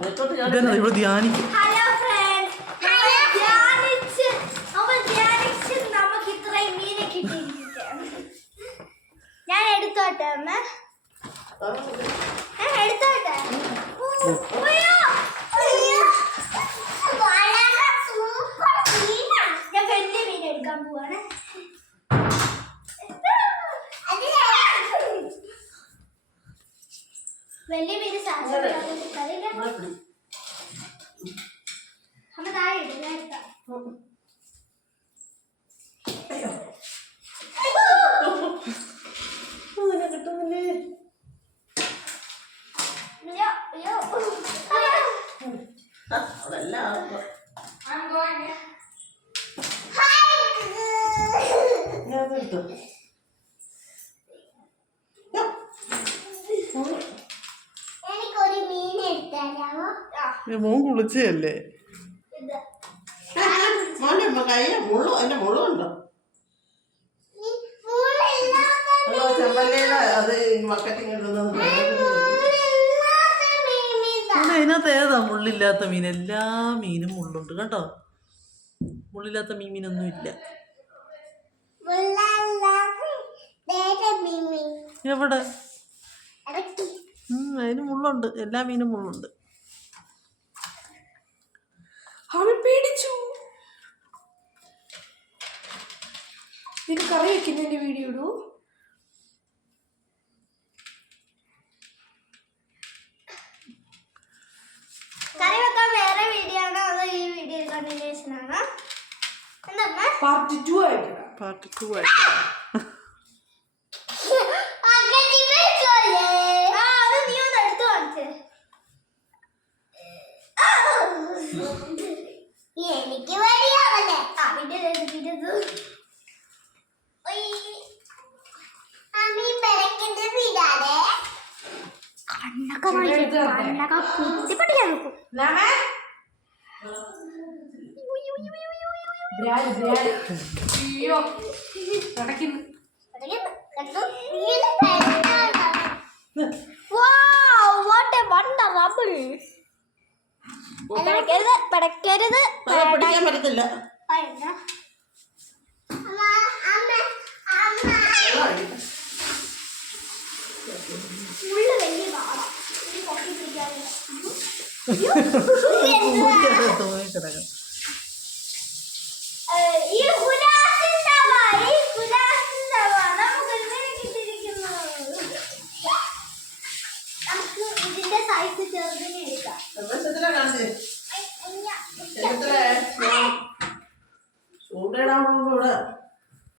ഇതന്നെ ഇവിടെ ധ്യാനിക്കും. ഞാൻ എടുത്തോട്ടെ അമ്മ, ഞാൻ എടുത്തോട്ടെ. ഞാൻ വലിയ മീൻ എടുക്കാൻ പോവാണ്. വലിയ മീൻ അമ്മ താഴെ ഇടും. എനിക്കൊരു മീൻ എടുത്തരാമോ? മോൻ കുളിച്ചല്ലേ? മുള്ളുണ്ടോ? അത് അതിനകത്ത് ഏതാ മുള്ളില്ലാത്ത മീൻ? എല്ലാ മീനും മുള്ളുണ്ട് കേട്ടോ. മുള്ളില്ലാത്ത മീനൊന്നും ഇല്ല. എവിടെ? അതിന് മുള്ളുണ്ട്. എല്ലാ മീനും മുള്ളുണ്ട്. അവൻ പേടിച്ചു. ഇത് കറി വെക്കുന്നതിന്റെ വീഡിയോ ഇടൂ. കറി വെക്കാൻ വേറെ വീഡിയോ ആണോ അതോ ഈ വീഡിയോ കണ്ടിന്യൂഷൻ ആണോ? പാർട്ട് 2 ആയിട്ട്. പാർട്ട് 2 ആയിട്ട്. എനിക്ക് വഴിയാവല്ലേ കണ്ണൊക്കെ കുത്തിപ്പട്ടിക്കാൻ നോക്കും. അയ്യോ നടക്കുന്നു. പടക്കരുത്. പിടിക്കാൻ പറ്റത്തില്ല. ഇതിന്റെ സൈസ് ചെറുതിനെ എടുക്കാം. ചൂടിടാൻ ഇവിടെ